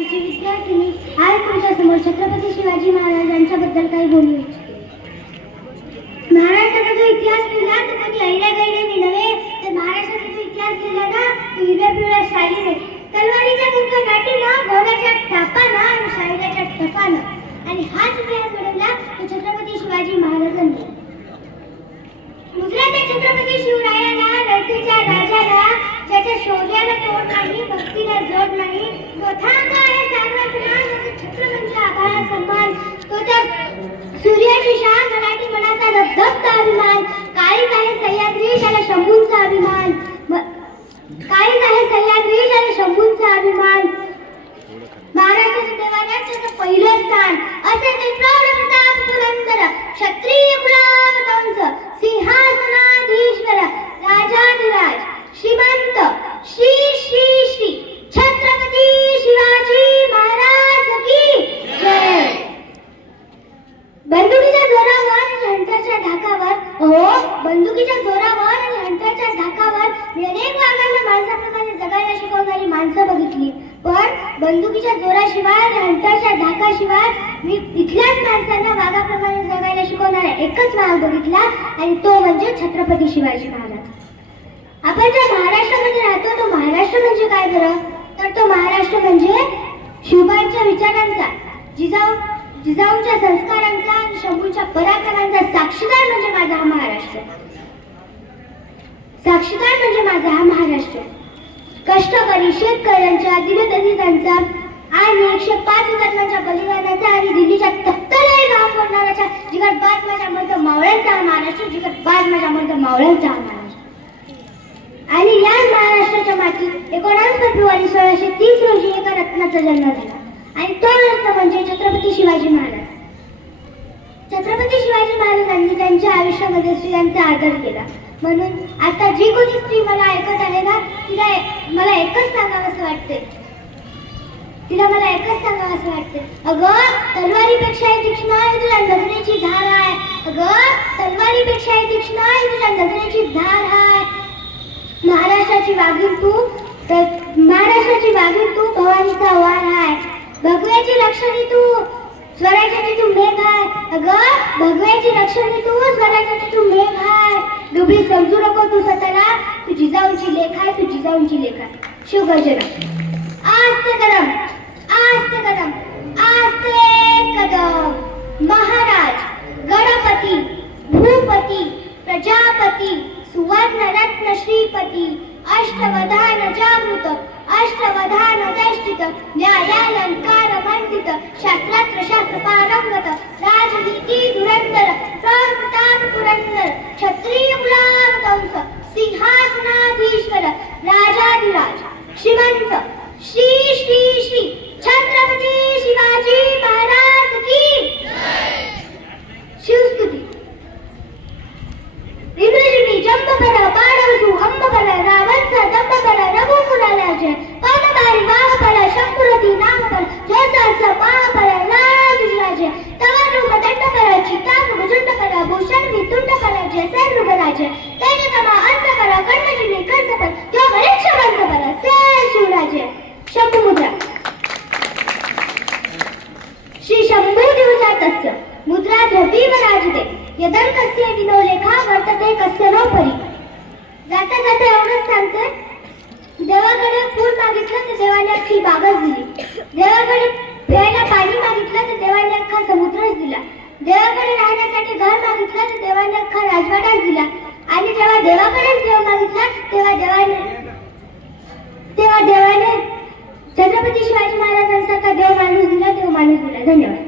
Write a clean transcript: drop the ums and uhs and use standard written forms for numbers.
विद्यार्थिनी आज तुमच्या समोर छत्रपती शिवाजी महाराजांच्याबद्दल काही बोलू इच्छिते. महाराष्ट्राचा जो इतिहास लिहिला तो कधी ऐरागैरेने नव्हे, तर महाराष्ट्राचा जो इतिहास लिहिला ना तो हिरव्या पिवळ्या शालीने, तलवारीच्या मुखागाठीनं, घोड्याच्या टापानं आणि शाहिराच्या टपानं, आणि हाच इतिहास घडवला तो छत्रपती शिवाजी महाराजांनी. गुजरातच्या छत्रपती शिवरायाला, रयतेच्या राजाला, ज्याच्या शौर्याला तोड नाही, भक्तीला जोड नाही, तो ठाम आहे सागराचा त्याचा छत्र म्हणजे आभाळा सन्मान, तो त्या सूर्याची शान, मराठी मनाचा धबधबता अभिमान, काळीज आहे सह्याद्री ज्याला शंभूंचा अभिमान, काळीज आहे सह्याद्री ज्याला शंभूंचा अभिमान, महाराष्ट्राच्या देवाऱ्यात त्याचं पहिलं स्थान, असे ते प्रौढ प्रताप पुरंदर, क्षत्रिय कुलावतंस, सिंहासनाधीश्वर, राजाधिराज, श्रीमंत श्री श्री श्री छत्रपती शिवाजी महाराज की जय. बंदुकीच्या जोरावर आणि हंटरच्या धाकावर, बंदुकीच्या जोरावर आणि हंटरच्या धाकावर मी अनेक वाघांना माणसाप्रमाणे जगायला शिकवणारी माणसं बघितली, पण बंदुकीच्या जोराशिवाय आणि हंटरच्या धाकाशिवाय मी इथल्याच माणसांना वाघाप्रमाणे जगायला शिकवणारा एकच वाघ बघितला, आणि तो म्हणजे छत्रपती शिवाजी महाराज. आपण ज्या महाराष्ट्रामध्ये राहतो तो महाराष्ट्र म्हणजे काय बरं, तर तो महाराष्ट्र म्हणजे शिवबांच्या विचारांचा, जिजाऊंच्या संस्कारांचा आणि शंभूंच्या पराक्रमांचा साक्षीदार म्हणजे माझा हा महाराष्ट्र. साक्षीदार म्हणजे माझा हा महाराष्ट्र. कष्टकरी शेतकऱ्यांच्या, दिनदलितांचा आणि 105 हुतात्म्यांच्या बलिदानाचा आणि दिल्लीच्या तख्तालाही घाव फोडणाऱ्याच्या जिगरबाज माझ्या मर्द मावळ्यांचा हा महाराष्ट्र, जिगरबाज माझ्या मर्द मावळ्यांचा हा महाराष्ट्र. आणि या महाराष्ट्राच्या मातीत 19 फेब्रुवारी 1630 रोजी एका रत्नाचा जन्म झाला, आणि तो रत्न म्हणजे छत्रपती शिवाजी महाराज. छत्रपती शिवाजी महाराजांनी त्यांच्या आयुष्यामध्ये स्त्रियांचा आदर केला, म्हणून आता जी कोणी स्त्री मला ऐकत आहे ना, तिला मला एकच सांगावंसं वाटते, अगं तलवारीपेक्षा तीक्ष्ण तुझ्या नजरेची धार आहे, अगं तलवारीपेक्षा तीक्ष्ण तुझ्या नजरेची धार आहे. महाराष्ट्राची वाघीण तू भवानीचा वार आहे, भगव्याची लक्षणी तू, स्वराज्याची तू मेघ आहे, अगं भगव्याची लक्षणी तू, स्वराज्याची तू मेघ आहे. डुबी समजू नको तू स्वतःला, तू जिजाऊंची लेख आहे, तू जिजाऊंची लेख आहे. शिवगर्जना. आस्ते कदम, आस्ते कदम, आस्ते कदम. महाराज, गणपती, भूपती, प्रजापती, सुवर्ण रत्न श्रीपती, अष्टवधान जागृत, अष्टवधान दष्टित, न्यायालंकार मंडित, शास्त्रात्र शास्त्र पारंगत, राजनीती धुरंधर, प्रौढ प्रताप पुरंदर, क्षत्रिय कुलावतंस, सिंहासनाधीश्वर, राजाधिराज, श्रीमंत श्री श्री श्री छत्रपती शिवाजी महाराज की शिवस्तुती. इंद्रजिनी जंबकर बाणवसु अंबकर रावणचा दंबकर रघुकुलाला जय. पावनबारी वाहपर शंकुरती नामपर जसास महापर राजराज. तवरूप दंडकर चित्तारूप झुंडकर भूषण वितुंडकर जय सर्वराज. तेजतमा अंसकर कर्णजिनी कंसपर योगरेक्ष वंसपर जय शिवराज. शंभू मुद्रा. श्री शंभू जातस्य मुद्रा द्रवीवराजते यदंतस्य विनो लेखा वर्तते कस्य नो परी. जाता जाता एवढंच सांगते, देवाकडे फूल मागितलं तर देवाने अख्खी बागच दिली, देवाकडे प्यायला पाणी मागितलं तर देवाने अख्खा समुद्रच दिला, देवाकडे राहण्यासाठी घर मागितलं तर देवाने अख्खा राजवाडाच दिला, आणि जेव्हा देवाकडेच देव मागितला तेव्हा देवाने छत्रपती शिवाजी महाराजांसारखा देव माणूस दिला. धन्यवाद.